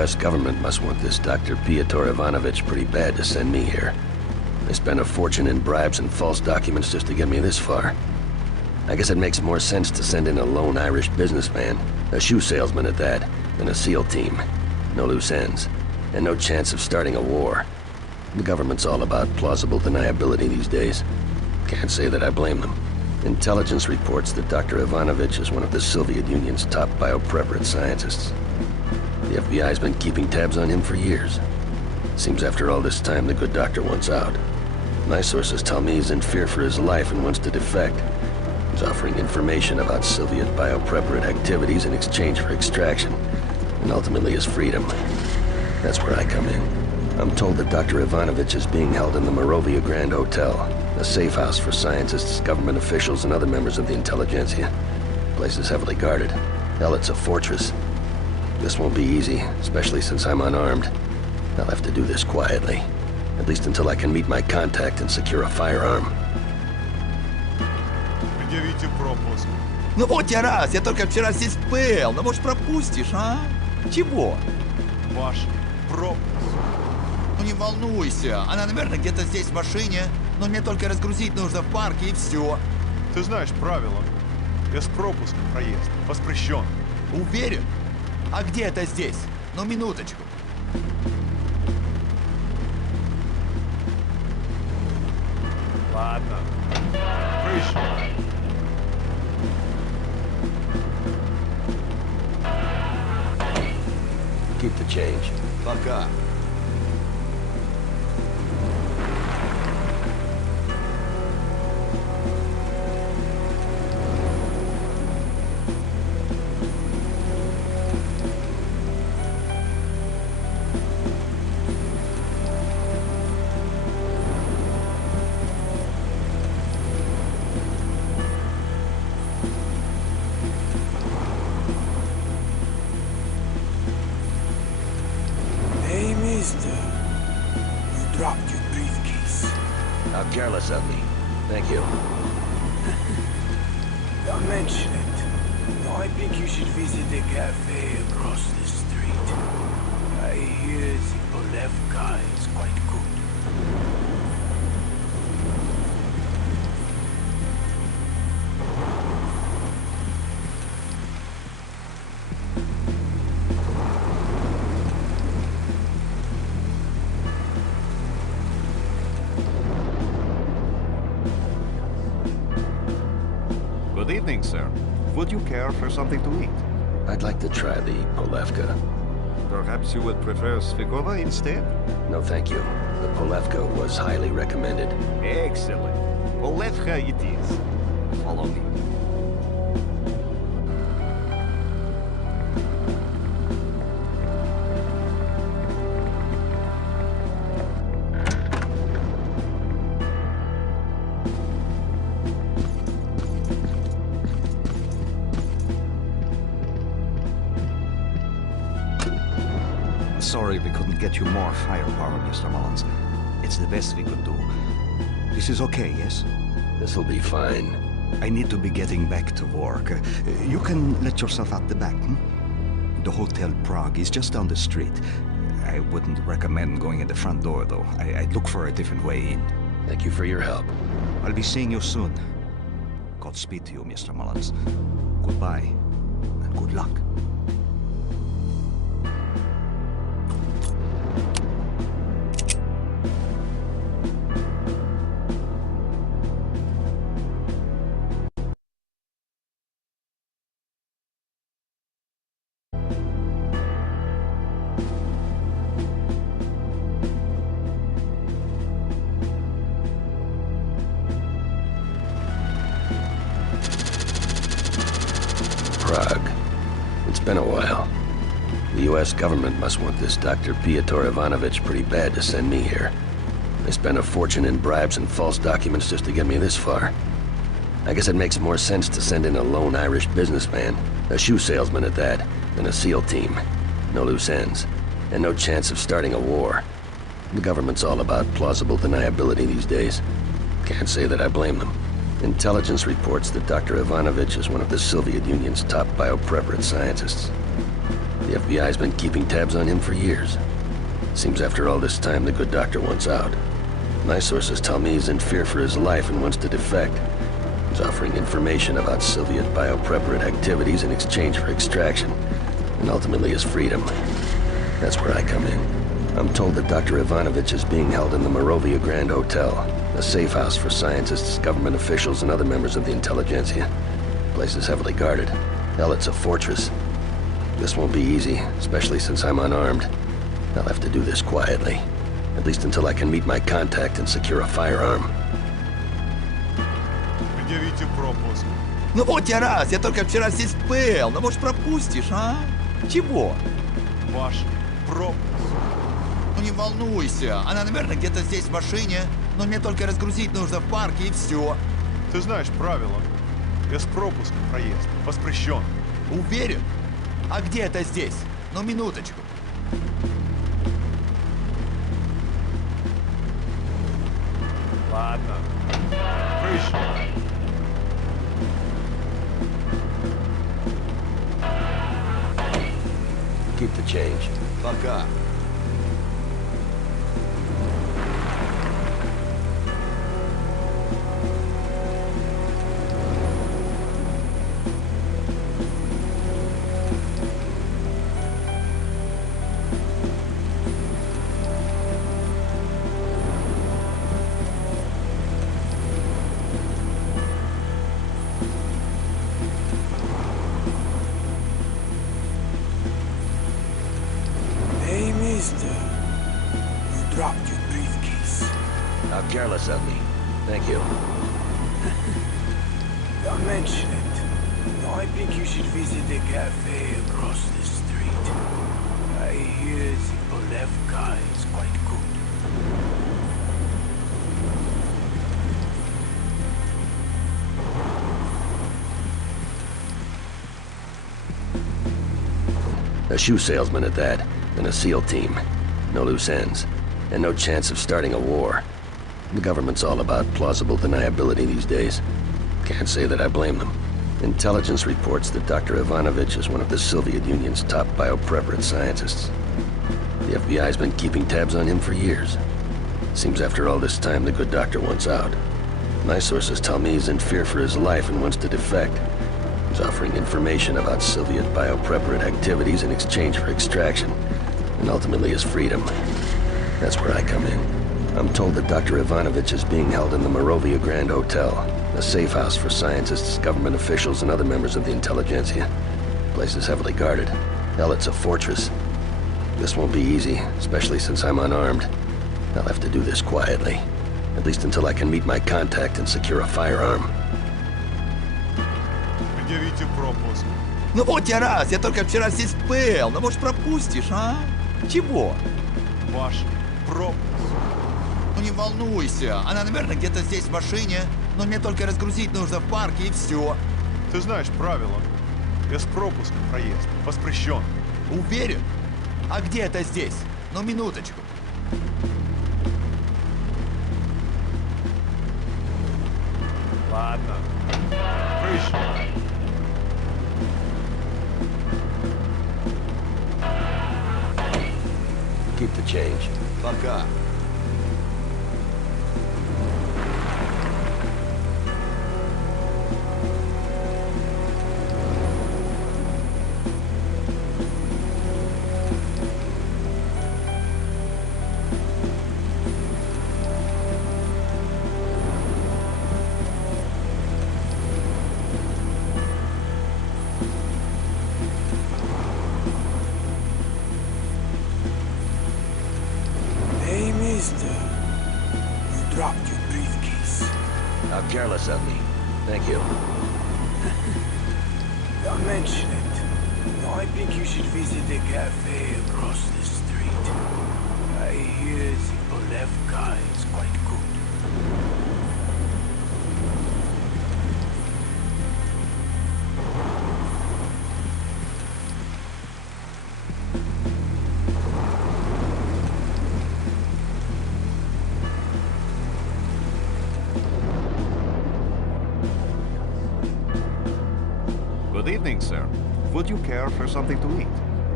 U.S. government must want this Dr. Piotr Ivanovich pretty bad to send me here. They spent a fortune in bribes and false documents just to get me this far. I guess it makes more sense to send in a lone Irish businessman, a shoe salesman at that, than a SEAL team. No loose ends, and no chance of starting a war. The government's all about plausible deniability these days. Can't say that I blame them. Intelligence reports that Dr. Ivanovich is one of the Soviet Union's top biopreparate scientists. The FBI's been keeping tabs on him for years. Seems after all this time the good doctor wants out. My sources tell me he's in fear for his life and wants to defect. He's offering information about Soviet biopreparate activities in exchange for extraction, and ultimately his freedom. That's where I come in. I'm told that Dr. Ivanovich is being held in the Morovia Grand Hotel, a safe house for scientists, government officials, and other members of the intelligentsia. The place is heavily guarded. Hell, it's a fortress. This won't be easy, especially since I'm unarmed. I'll have to do this quietly, at least until I can meet my contact and secure a firearm. Предъявите пропуск. Ну вот я раз, я только вчера здесь был. Ну может пропустишь, а? Чего? Ваш пропуск. Ну не волнуйся, она, наверное, где-то здесь в машине. Но мне только разгрузить нужно в парке и все. Ты знаешь правила. Без пропуска проезд воспрещен. Уверен? А где это здесь? Ну минуточку. Ладно. Прыщ. Keep the change. Пока. You dropped your briefcase. How careless of me. Thank you. Don't mention it. No, I think you should visit the cafe across the street. I hear the Polevka is quite good. Good evening, sir. Would you care for something to eat? I'd like to try the Polevka. Perhaps you would prefer Svikova instead? No, thank you. The Polevka was highly recommended. Excellent. Polevka it is. Follow me. Sorry we couldn't get you more firepower, Mr. Mullins. It's the best we could do. This is okay, yes? This'll be fine. I need to be getting back to work. You can let yourself out the back, hmm? The Hotel Prague is just down the street. I wouldn't recommend going in the front door, though. I'd look for a different way in. Thank you for your help. I'll be seeing you soon. Godspeed to you, Mr. Mullins. Goodbye, and good luck. Prague. It's been a while. The U.S. government must want this Dr. Piotr Ivanovich pretty bad to send me here. They spent a fortune in bribes and false documents just to get me this far. I guess it makes more sense to send in a lone Irish businessman, a shoe salesman at that, than a SEAL team. No loose ends, and no chance of starting a war. The government's all about plausible deniability these days. Can't say that I blame them. Intelligence reports that Dr. Ivanovich is one of the Soviet Union's top biopreparate scientists. The The FBI's been keeping tabs on him for years. Seems after all this time, the good doctor wants out. My sources tell me he's in fear for his life and wants to defect. He's offering information about Soviet biopreparate activities in exchange for extraction, and ultimately his freedom. That's where I come in. I'm told that Dr. Ivanovich is being held in the Morovia Grand Hotel, a safe house for scientists, government officials, and other members of the intelligentsia. The place is heavily guarded. Hell, it's a fortress. This won't be easy, especially since I'm unarmed. I'll have to do this quietly, at least until I can meet my contact and secure a firearm. Предъявите пропуск. Ну вот я раз, я только вчера здесь был. Ну может пропустишь, а? Чего? Ваш пропуск. Ну не волнуйся, она, наверное, где-то здесь в машине. Но мне только разгрузить нужно в парке и все. Ты знаешь правила. Без пропуска проезд воспрещен. Уверен? А где это здесь? Ну минуточку. Ладно. Прыщ. Keep the change. Пока. Hey, mister. You dropped your briefcase. How careless of me. Thank you. Don't mention it. No, I think you should visit the cafe across the street. I hear the Polevka is quite good. A shoe salesman at that, and a SEAL team. No loose ends, and no chance of starting a war. The government's all about plausible deniability these days. Can't say that I blame them. Intelligence reports that Dr. Ivanovich is one of the Soviet Union's top biopreparate scientists. The FBI's been keeping tabs on him for years. Seems after all this time, the good doctor wants out. My sources tell me he's in fear for his life and wants to defect. He's offering information about Soviet biopreparate activities in exchange for extraction, and ultimately his freedom. That's where I come in. I'm told that Dr. Ivanovich is being held in the Morovia Grand Hotel, a safe house for scientists, government officials, and other members of the intelligentsia. The place is heavily guarded. Hell, it's a fortress. This won't be easy, especially since I'm unarmed. I'll have to do this quietly, at least until I can meet my contact and secure a firearm. Предъявите пропуск. Ну вот я раз, я только вчера здесь был. Ну может пропустишь, а? Чего? Ваш пропуск. Ну не волнуйся, она, наверное, где-то здесь в машине. Но мне только разгрузить нужно в парке и все. Ты знаешь правила. Без пропуска проезд воспрещен. Уверен? А где это здесь? Ну минуточку. Ладно. Прыщ. Keep the change. Пока. Hey, mister. You dropped your briefcase. How careless of me. Thank you. Don't mention it. No, I think you should visit the cafe across the street. I hear the Polevka is quite good. Good evening, sir. Would you care for something to eat?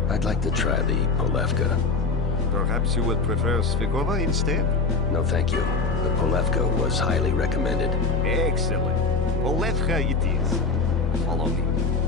I'd like to try the Polevka. Perhaps you would prefer Svikova instead? No, thank you. The Polevka was highly recommended. Excellent. Polevka it is. Follow me.